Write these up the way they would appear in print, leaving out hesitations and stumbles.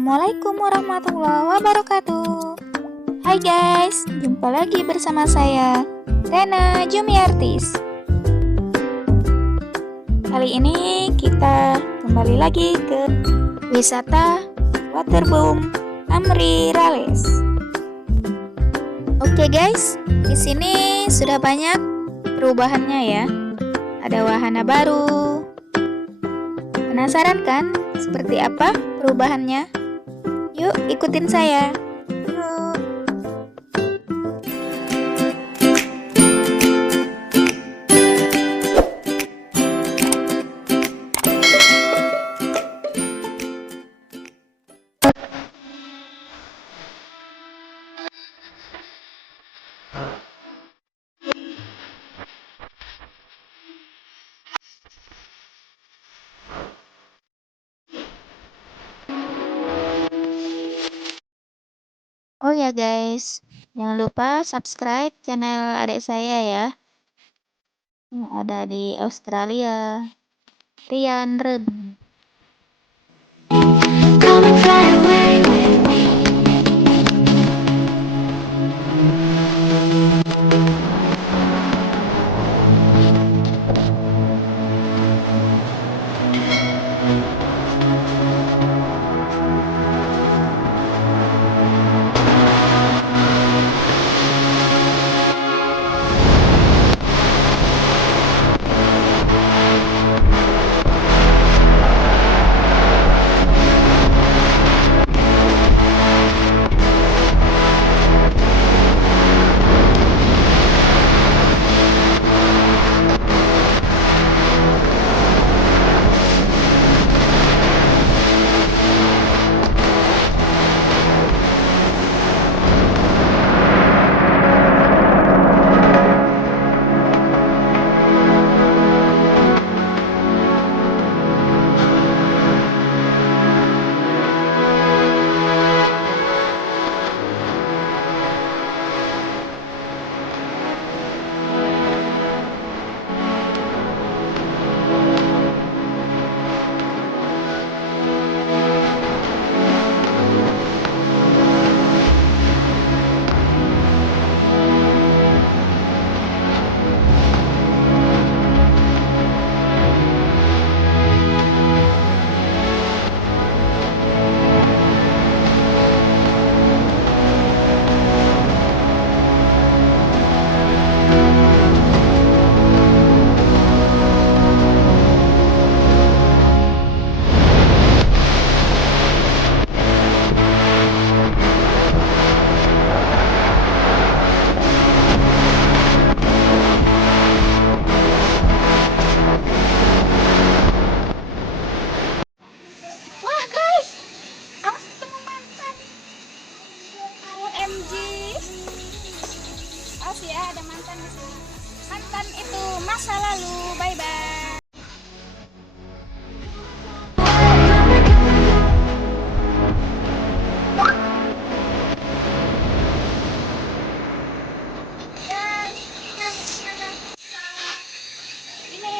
Assalamualaikum warahmatullahi wabarakatuh. Hai guys, jumpa lagi bersama saya, Rena Jumiartis. Kali ini kita kembali lagi ke wisata Waterboom Amri Rales. Oke guys, di sini sudah banyak perubahannya ya. Ada wahana baru. Penasaran kan seperti apa perubahannya? Yuk ikutin saya. Yuk. Oh ya guys, jangan lupa subscribe channel adik saya ya, yang ada di Australia, Rian Red. Wah guys, awas ketemu mantan. OMG. Awas ya, ada mantan di sini. Mantan itu masa lalu. Bye bye. Ini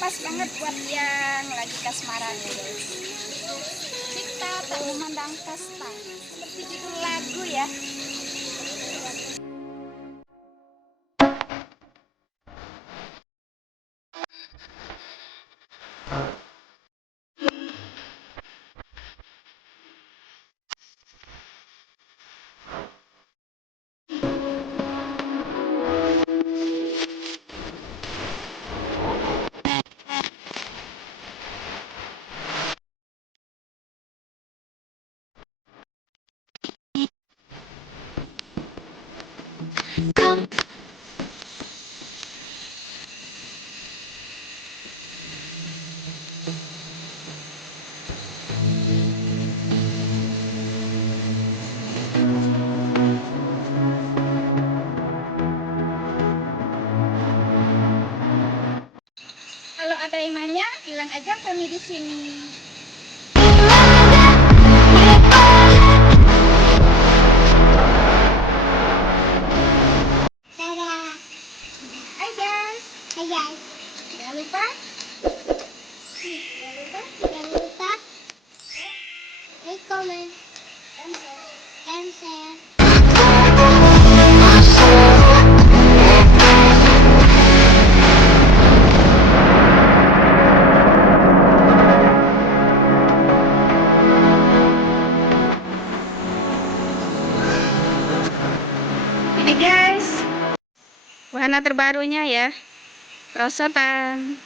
pas banget buat yang lagi kasmaran ya guys. Kita tak memandang kasta, seperti judul lagu ya. Kalau ada yang nanya, bilang aja kami di sini. Hai guys. Hai guys. Jangan lupa. Jangan lupa. komen, dan share. Ini guys, wahana terbarunya ya, perosotan.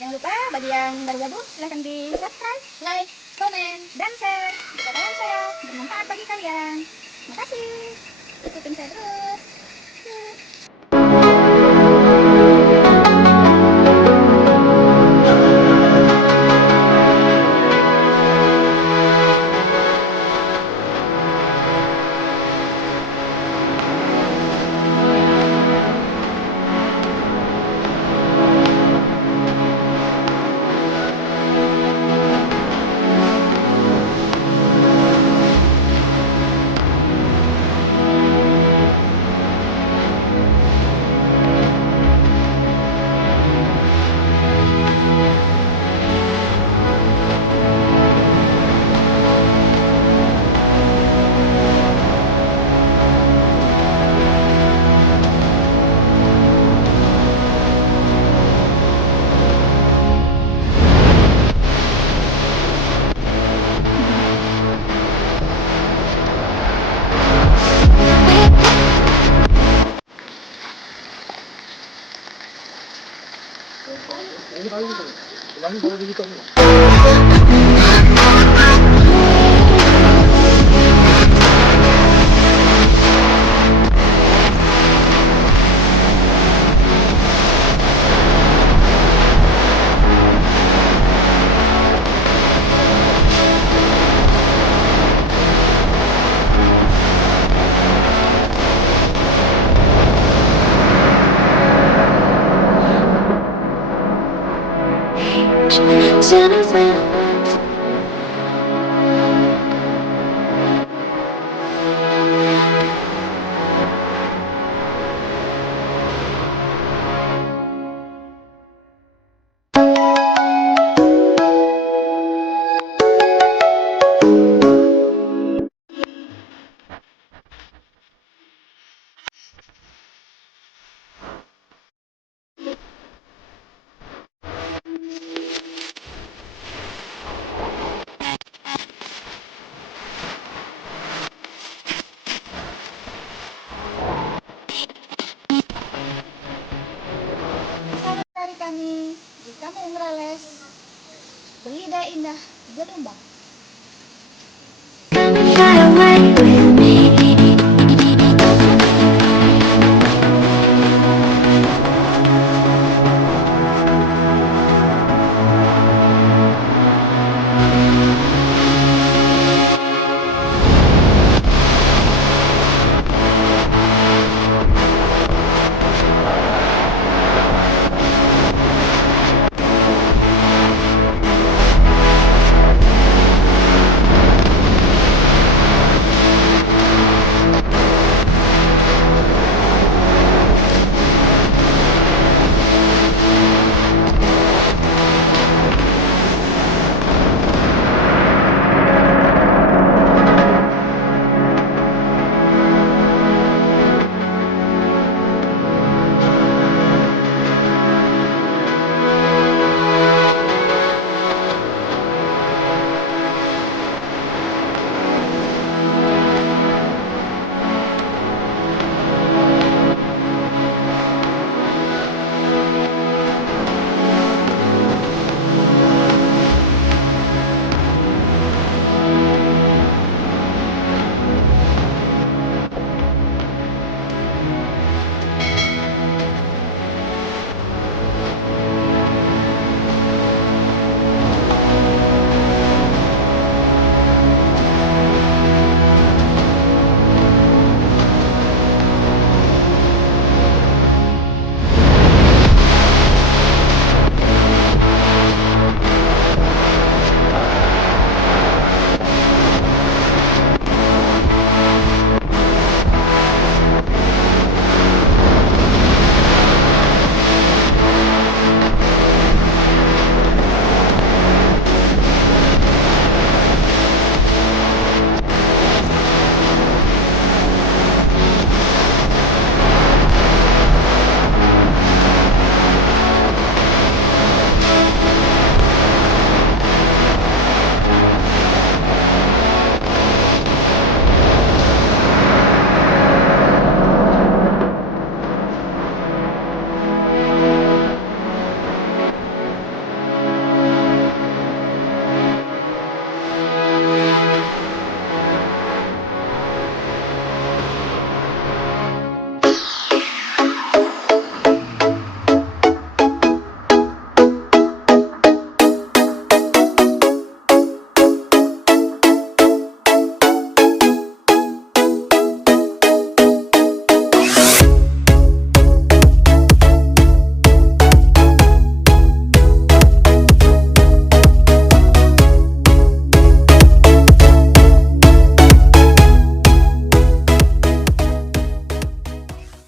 Jangan lupa bagi yang baru gabung silahkan di subscribe, like, komen, dan share jika video saya bermanfaat bagi kalian. Terima kasih, ikutin saya terus. Jennifer Jika mau ngereles, beli deh Indah Jodombang. Gonna fly away with